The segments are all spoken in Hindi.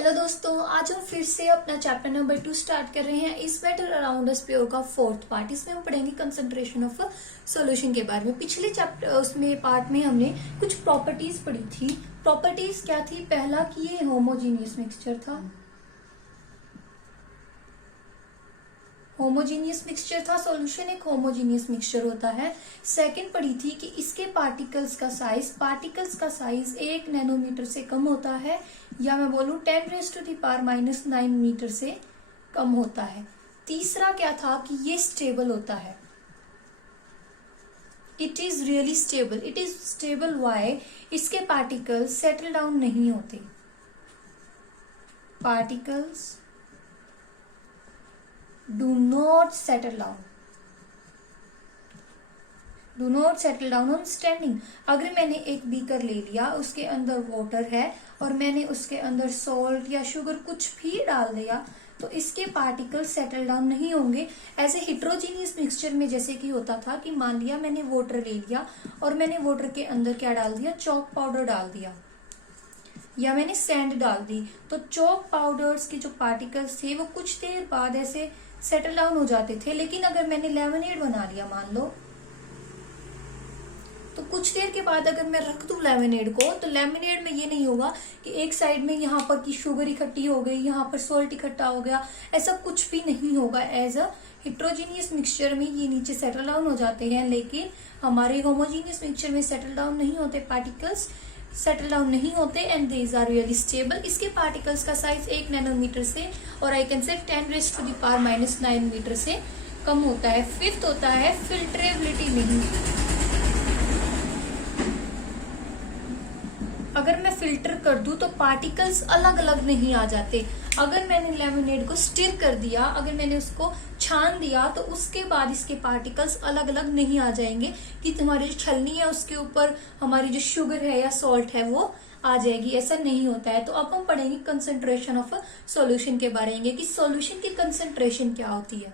हेलो दोस्तों, आज हम फिर से अपना चैप्टर नंबर 2 स्टार्ट कर रहे हैं। इस मैटर अराउंड अस प्योर का फोर्थ पार्ट। इसमें हम पढ़ेंगे कंसंट्रेशन ऑफ सॉल्यूशन के बारे में। पिछले चैप्टर उसमें पार्ट में हमने कुछ प्रॉपर्टीज पढ़ी थी। प्रॉपर्टीज क्या थी? पहला कि ये होमोजीनियस मिक्सचर था, होमोजीनियस मिक्सचर था। सॉल्यूशन एक होमोजीनियस मिक्सचर होता है। सेकंड पढ़ी थी कि इसके पार्टिकल्स का साइज 1 नैनोमीटर से कम होता है, या मैं बोलूं 10⁻⁻⁹ मीटर से कम होता है। तीसरा क्या था कि ये स्टेबल होता है। It is really stable. It is stable why? इसके पार्टिकल्स सेटल डाउन नहीं होते। Particles do not settle down on standing। अगर मैंने एक बीकर ले लिया, उसके अंदर वाटर है और मैंने उसके अंदर सॉल्ट या शुगर कुछ भी डाल दिया, तो इसके पार्टिकल सेटल डाउन नहीं होंगे। ऐसे हिट्रोजीनियस मिक्सचर में जैसे कि होता था कि मान लिया मैंने वाटर ले लिया और मैंने वाटर के अंदर क्या डाल दिया? चॉक पाउडर डाल दिया, या मैंने सैंड डाल दी, तो चॉक पाउडर्स के जो पार्टिकल्स थे वो कुछ देर बाद ऐसे सेटल डाउन हो जाते थे। लेकिन अगर मैंने लेमनेड बना लिया मान लो, तो कुछ देर के बाद अगर मैं रख दूं लेमनेड को, तो लेमनेड में ये नहीं होगा कि एक साइड में यहाँ पर की शुगर इकट्ठी हो गई, यहाँ पर सॉल्ट इकट्ठा हो गया, ऐसा कुछ भी नहीं होगा। एज अ हिट्रोजीनियस मिक्सचर में ये नीचे सेटल डाउन हो जाते हैं, लेकिन हमारे होमोजीनियस मिक्सचर में सेटल डाउन नहीं होते, पार्टिकल्स सेटल डाउन नहीं होते, and these are really stable. इसके पार्टिकल्स का साइज 1 नैनोमीटर से और आई कैन से 10⁻⁹ मीटर से कम होता है। फिफ्थ होता है फिल्ट्रेबिलिटी नहीं। अगर मैं फिल्टर कर दूं तो पार्टिकल्स अलग अलग नहीं आ जाते। अगर मैंने लेमनेड को स्टिर कर दिया, अगर मैंने उसको छान दिया, तो उसके बाद इसके पार्टिकल्स अलग अलग नहीं आ जाएंगे कि तुम्हारी जो छलनी है उसके ऊपर हमारी जो शुगर है या सॉल्ट है वो आ जाएगी। ऐसा नहीं होता है। तो अब हम पढ़ेंगे कंसंट्रेशन ऑफ अ सॉल्यूशन के बारे में कि सॉल्यूशन की कंसंट्रेशन क्या होती है।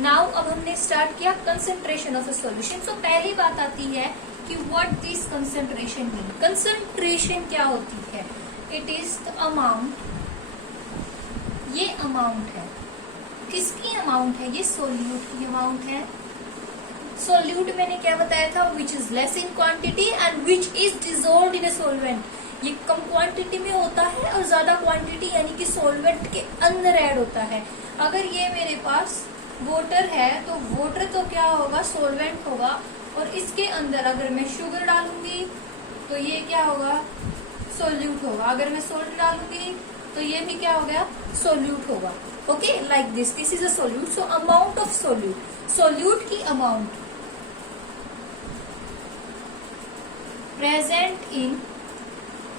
नाउ अब हमने स्टार्ट किया कंसंट्रेशन ऑफ अ सॉल्यूशन। तो पहली बात आती है कि what this concentration mean. Concentration क्या होती है? इट इज द अमाउंट, ये अमाउंट है। किसकी अमाउंट है? ये सोल्यूट की अमाउंट है। सोल्यूट मैंने क्या बताया था? Which is less in quantity and which is dissolved in A solvent. ये कम क्वांटिटी में होता है और ज्यादा क्वांटिटी यानी कि सोलवेंट के अंदर ऐड होता है। अगर ये मेरे पास वाटर है तो वाटर तो क्या होगा? सोलवेंट होगा, और इसके अंदर अगर मैं शुगर डालूंगी तो ये क्या होगा? सोल्यूट होगा। अगर मैं सोल्ट डालूंगी तो ये भी क्या हो गया? सोल्यूट होगा। Okay, like this is a solute. So amount of solute, solute की amount present in,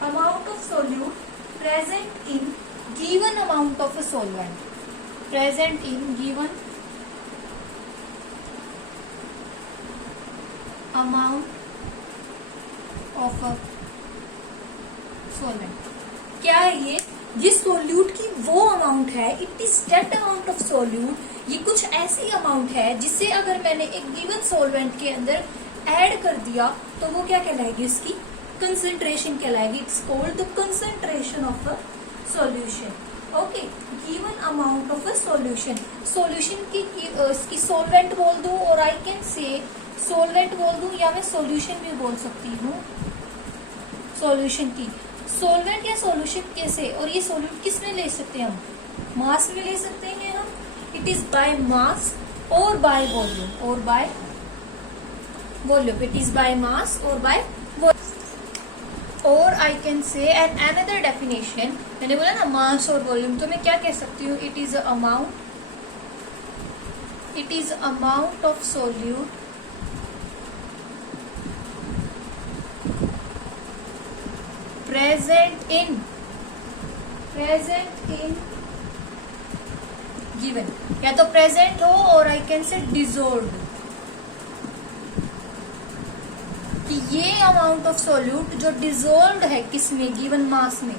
amount of solute present in given amount of a solvent, present in given amount of a solvent. क्या है ये? जिस सोल्यूट की वो अमाउंट है, it is that amount of solute. ये कुछ ऐसी अमाउंट है जिसे अगर मैंने एक गिवन सोलवेंट के अंदर ऐड कर दिया तो वो क्या कहलाएगी? इसकी कंसंट्रेशन कहलाएगी। It's called the concentration of a solution. Okay, given amount of a solution. Solution की इसकी सोलवेंट बोल दूं और आई कैन से सोलवेंट बोल दूं, या मैं सॉल्यूशन भी बोल सकती हूँ। सॉल्यूशन की सोलवेंट या सॉल्यूशन कैसे? और ये सॉल्यूट किस में ले सकते हैं? हम मास में ले सकते हैं हम। इट इज बाय मास और बाय वॉल्यूम, और by volume. It is by mass और बाय वॉल्यूम। और I can say and another definition, मैंने बोला ना मास और वॉल्यूम, तो मैं क्या कह सकती हूँ? It is amount, it is amount of solute present in given, या तो प्रेजेंट हो और आई कैन से डिसॉल्व्ड, कि ये अमाउंट ऑफ सोल्यूट जो डिसॉल्व्ड है किसमें? गिवन मास में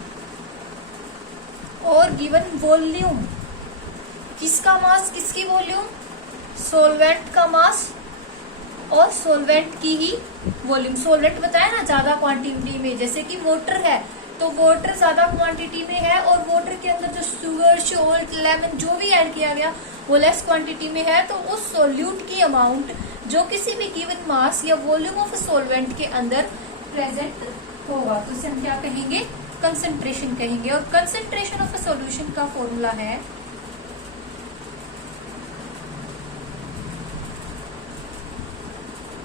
और गिवन वॉल्यूम। किसका मास, किसकी वॉल्यूम? सोलवेंट का मास और सोलवेंट की ही वॉल्यूम। सोलवेंट बताया ना ज्यादा क्वांटिटी में, जैसे कि वाटर है तो वाटर ज्यादा क्वांटिटी में है और वाटर के अंदर जो शुगर, सॉल्ट, लेमन जो भी ऐड किया गया वो लेस क्वांटिटी में है, तो उस सोल्यूट की अमाउंट जो किसी भी गिवन मास या वॉल्यूम ऑफ सॉल्वेंट के अंदर प्रेजेंट होगा, तो इसे हम क्या कहेंगे, कंसंट्रेशन कहेंगे। और कंसंट्रेशन ऑफ अ सॉल्यूशन का फॉर्मूला है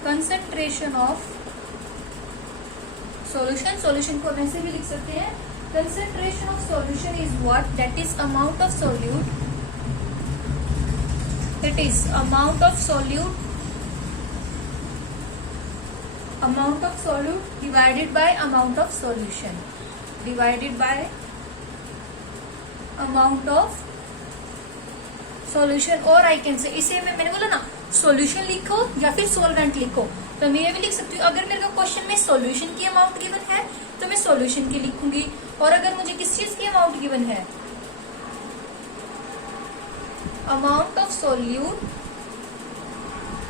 कंसंट्रेशन ऑफ सॉल्यूशन। सॉल्यूशन को हम ऐसे भी लिख सकते हैं, concentration of solution is what, that is amount of solute, it is amount of solute divided by amount of solution, divided by amount of solution. और आई कैन से, इसे मैंने बोला ना सॉल्यूशन लिखो या फिर सॉल्वेंट लिखो, तो मैं ये भी लिख सकती हूँ। अगर मेरे को क्वेश्चन में सॉल्यूशन की अमाउंट गिवन है तो मैं सॉल्यूशन की लिखूंगी, और अगर मुझे किस चीज की अमाउंट गिवन है, amount of solute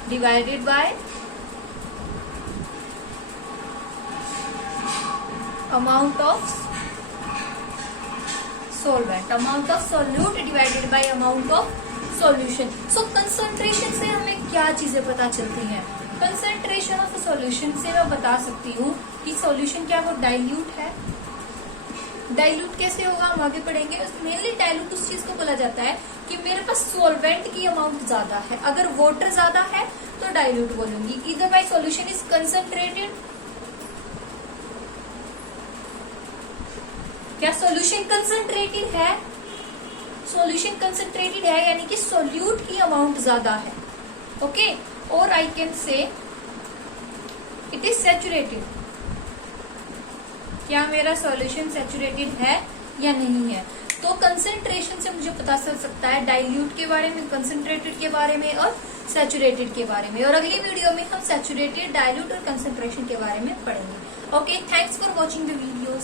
divided by amount of solvent, amount of solute divided by amount of solution। So concentration से हमें क्या चीजें पता चलती हैं, concentration of a solution से मैं बता सकती हूँ कि solution क्या वो डाइल्यूट है। डाइल्यूट कैसे होगा हम आगे पढ़ेंगे। मेनली डाइल्यूट उस चीज को बोला जाता है कि मेरे पास सॉल्वेंट की अमाउंट ज्यादा है, अगर वाटर ज्यादा है तो डाइल्यूट बोलूंगी। इधर माई सॉल्यूशन इज कंसंट्रेटेड, क्या सॉल्यूशन कंसंट्रेटेड है, सॉल्यूशन कंसंट्रेटेड है यानी कि सोल्यूट की अमाउंट ज्यादा है, ओके। और I can say it is saturated, क्या मेरा सॉल्यूशन सैचुरेटेड है या नहीं है। तो कंसंट्रेशन से मुझे पता चल सकता है डाइल्यूट के बारे में, कंसंट्रेटेड के बारे में और सैचुरेटेड के बारे में। और अगली वीडियो में हम सैचुरेटेड, डाइल्यूट और कंसंट्रेशन के बारे में पढ़ेंगे। Okay, thanks for watching the videos.